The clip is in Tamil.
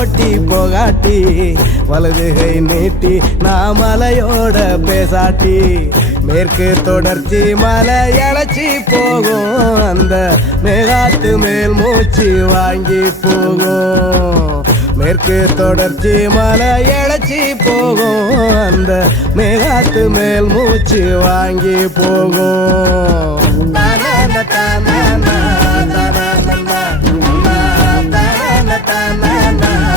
பொட்டி போகாட்டி வலதுகை நீட்டி நான் மலையோட பேசாட்டி மேற்கு தொடர்ச்சி மலை இழைச்சி போகும் அந்த மேகாத்து மேல் மூச்சு வாங்கி போகும் மேற்கு தொடர்ச்சி மலை இழைச்சி போகும் அந்த மேகாத்து மேல் மூச்சு வாங்கி போகும் தானா தானா தானா தானா தானா